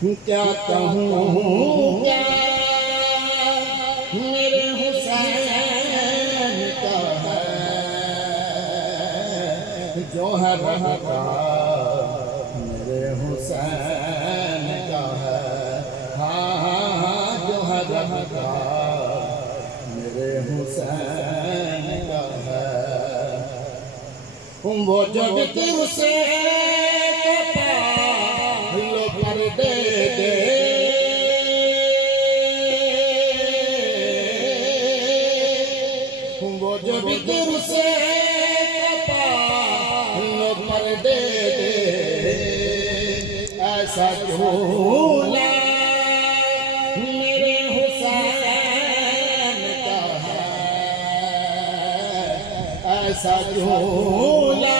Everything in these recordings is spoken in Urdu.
کیا کہوں کیا میرے حسین کا ہے جو ہے رہتا میرے حسین کا ہے ہاں ہاں ہاں جو ہے رہتا میرے حسین کا ہے وہ جو بھی اسے وہ جو بھی تر سے پالو پردے دے ایسا جھولا میرے حسین کا ہے ایسا جھولا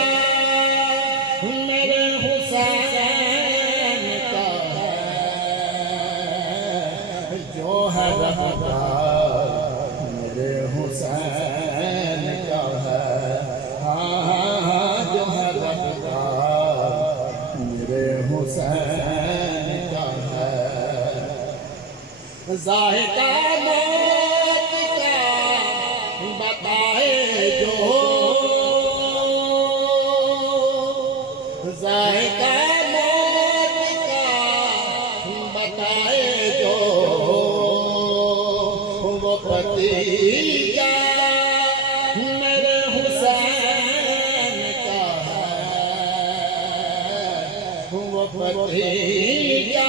میرے حسین کا ہے جو ہے رہتا میرے حسین کا ہے ہاں ہاں ہاں جو ہے رہتا میرے حسین کا ہے ذائقہ موت کا بتائے جو ذائقہ موت کا بتائے جو وہ پتیجا میرے حسین کا ہے وہ پتیجا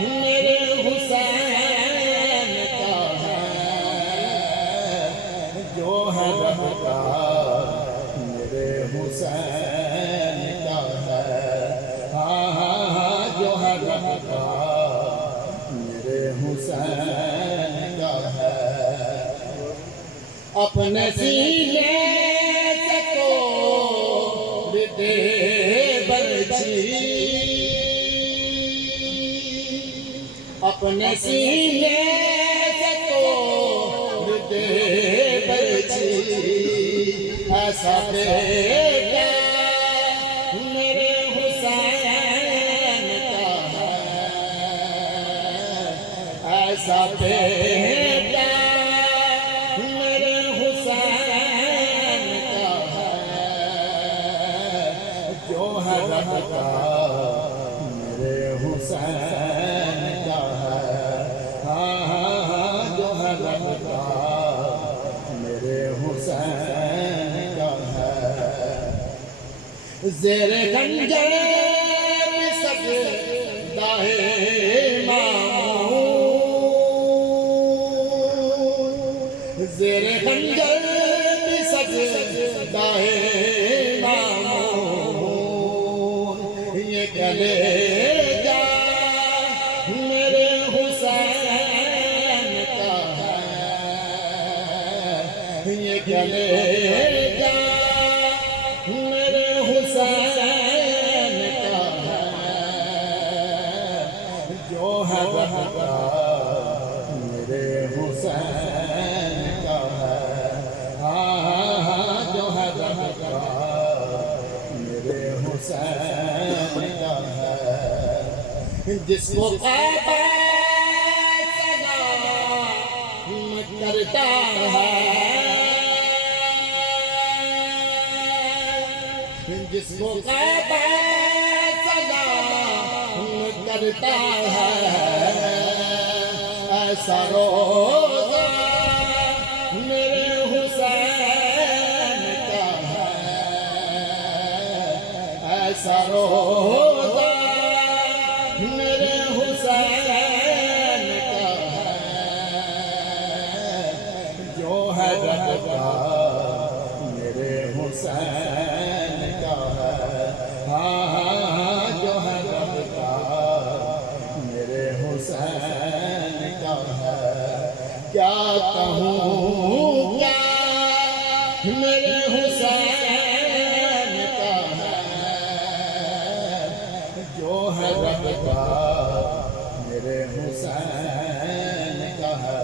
میرے حسین کا ہے جو ہے رہتا میرے حسین کا ہے ہاں ہاں ہاں جو ہے رہتا میرے حسین کا ہے اپنے سینے سے توڑ دے برچھی اپنے سینے سے توڑ دے برچھی ایسا بیٹا میرے حسین کا ہے ایسا بیٹا میرے حسین کا ہے جو ہے رہتا میرے حسین کا ہے ہاں ہاں ہاں جو ہے رہتا میرے حسین کا ہے زیر خنجر سجدہ مامون زیر خنجر سجدہ مامون یہ کلیجہ میرے حسین کا ہے یہ کلیجہ میرے حسین کا ہے جو ہے رہتا میرے حسین کا ہے ہاں ہاں ہاں جو ہے رہتا میرے حسین کا ہے جس کو کعبہ سلام کرتا ہے جس کو کعبہ سلام کرتا ہے ایسا روزہ میرے حسین کا ہے ایسا روزہ میرے حسین کا ہے جو ہے رہتا میرے حسین کا ہے ہاں ہاں ہاں جو ہے رہتا میرے حسین کا ہے کیا کہوں کیا میرے حسین کا ہے جو ہے رہتا میرے حسین کا ہے